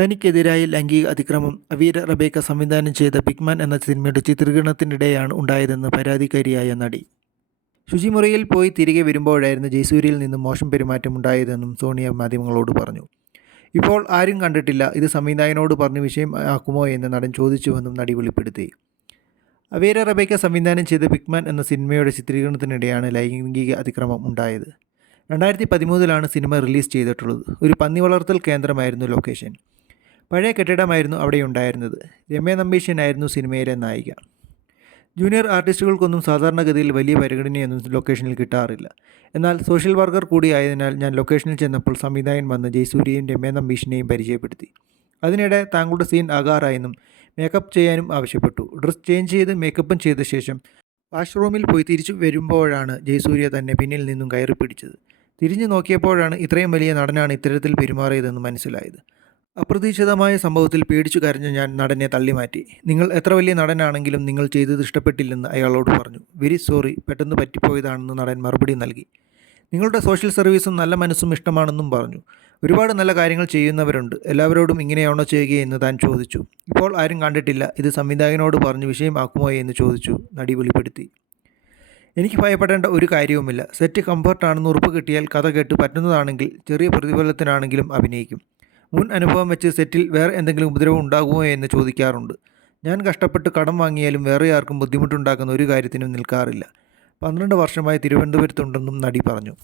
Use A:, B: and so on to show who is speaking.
A: തനിക്കെതിരായ ലൈംഗിക അതിക്രമം അവീര റബേക്ക സംവിധാനം ചെയ്ത ബിഗ്മാൻ എന്ന സിനിമയുടെ ചിത്രീകരണത്തിനിടെയാണ് ഉണ്ടായതെന്ന് പരാതിക്കാരിയായ നടി. ശുചിമുറിയിൽ പോയി തിരികെ വരുമ്പോഴായിരുന്നു ജയസൂര്യയിൽ നിന്നും മോശം പെരുമാറ്റം ഉണ്ടായതെന്നും സോണിയ മാധ്യമങ്ങളോട് പറഞ്ഞു. ഇപ്പോൾ ആരും കണ്ടിട്ടില്ല ഇത് സംവിധായകനോട് പറഞ്ഞ് വിഷയം ആക്കുമോ എന്ന് നടൻ ചോദിച്ചുവെന്നും നടി വെളിപ്പെടുത്തി. അവീര റബേക്ക സംവിധാനം ചെയ്ത ബിഗ്മാൻ എന്ന സിനിമയുടെ ചിത്രീകരണത്തിനിടെയാണ് ലൈംഗിക അതിക്രമം ഉണ്ടായത്. രണ്ടായിരത്തി പതിമൂന്നിലാണ് സിനിമ റിലീസ് ചെയ്തിട്ടുള്ളത്. ഒരു പന്നി വളർത്തൽ കേന്ദ്രമായിരുന്നു ലൊക്കേഷൻ. പഴയ കെട്ടിടമായിരുന്നു അവിടെ ഉണ്ടായിരുന്നത് രമ്യ നമ്പീശനായിരുന്നു സിനിമയിലെ നായിക. ജൂനിയർ ആർട്ടിസ്റ്റുകൾക്കൊന്നും സാധാരണഗതിയിൽ വലിയ പരിഗണനയൊന്നും ലൊക്കേഷനിൽ കിട്ടാറില്ല. എന്നാൽ സോഷ്യൽ വർക്കർ കൂടിയായതിനാൽ ഞാൻ ലൊക്കേഷനിൽ ചെന്നപ്പോൾ സംവിധായകൻ വന്ന് ജയസൂര്യയും രമ്യ നമ്പീഷിനെയും പരിചയപ്പെടുത്തി. അതിനിടെ താങ്കളുടെ സീൻ ആകാറായെന്നും മേക്കപ്പ് ചെയ്യാനും ആവശ്യപ്പെട്ടു. ഡ്രസ് ചേഞ്ച് ചെയ്ത് മേക്കപ്പും ചെയ്ത ശേഷം വാഷ്റൂമിൽ പോയി തിരിച്ചു വരുമ്പോഴാണ് ജയസൂര്യ തന്നെ പിന്നിൽ നിന്നും കയറി പിടിച്ചത് തിരിഞ്ഞു നോക്കിയപ്പോഴാണ് ഇത്രയും വലിയ നടനാണ് ഇത്തരത്തിൽ പെരുമാറിയതെന്ന് മനസ്സിലായത്. അപ്രതീക്ഷിതമായ സംഭവത്തിൽ പേടിച്ചു കരഞ്ഞ ഞാൻ നടനെ തള്ളിമാറ്റി. നിങ്ങൾ എത്ര വലിയ നടനാണെങ്കിലും നിങ്ങൾ ചെയ്തത് ഇഷ്ടപ്പെട്ടില്ലെന്ന് അയാളോട് പറഞ്ഞു. വെരി സോറി പെട്ടെന്ന് പറ്റിപ്പോയതാണെന്ന് നടൻ മറുപടി നൽകി. നിങ്ങളുടെ സോഷ്യൽ സർവീസും നല്ല മനസ്സും ഇഷ്ടമാണെന്നും പറഞ്ഞു. ഒരുപാട് നല്ല കാര്യങ്ങൾ ചെയ്യുന്നവരുണ്ട്. എല്ലാവരോടും ഇങ്ങനെയാണോ ചെയ്യുക എന്ന് താൻ ചോദിച്ചു. ഇപ്പോൾ ആരും കണ്ടിട്ടില്ല. ഇത് സംവിധായകനോട് പറഞ്ഞ് വിഷയമാക്കുമോ എന്ന് ചോദിച്ചു. നടി വെളിപ്പെടുത്തി. എനിക്ക് ഭയപ്പെടേണ്ട ഒരു കാര്യവുമില്ല. സെറ്റ് കംഫർട്ടാണെന്ന് ഉറപ്പ് കിട്ടിയാൽ കഥ കേട്ട് പറ്റുന്നതാണെങ്കിൽ ചെറിയ പ്രതിഫലത്തിനാണെങ്കിലും അഭിനയിക്കും. മുൻ അനുഭവം വെച്ച് സെറ്റിൽ വേറെ എന്തെങ്കിലും ഉപദ്രവം ഉണ്ടാകുമോ എന്ന് ചോദിക്കാറുണ്ട്. ഞാൻ കഷ്ടപ്പെട്ട് കടം വാങ്ങിയാലും വേറെ ആർക്കും ബുദ്ധിമുട്ടുണ്ടാക്കുന്ന ഒരു കാര്യത്തിനും നിൽക്കാറില്ല. പന്ത്രണ്ട് വർഷമായി തിരുവനന്തപുരത്തുണ്ടെന്നും നടി പറഞ്ഞു.